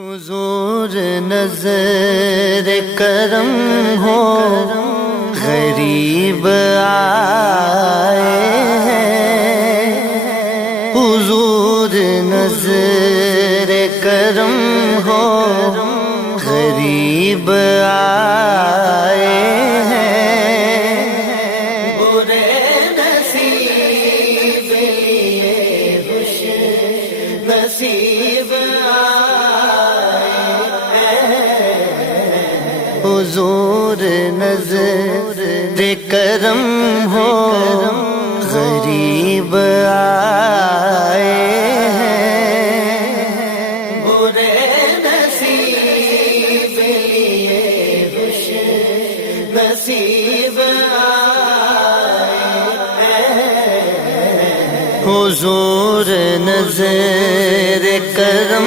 حضور نظر کرم ہو، غریب آئے ہیں۔ حضور نظر کرم ہو، غریب آئے ہیں۔ برے نصیب لیے خوش نصیب حضور نظر کرم ہو، غریب آئے ہیں۔ برے نصیب لیے خوش نصیب آئے ہیں۔ حضور نظر کرم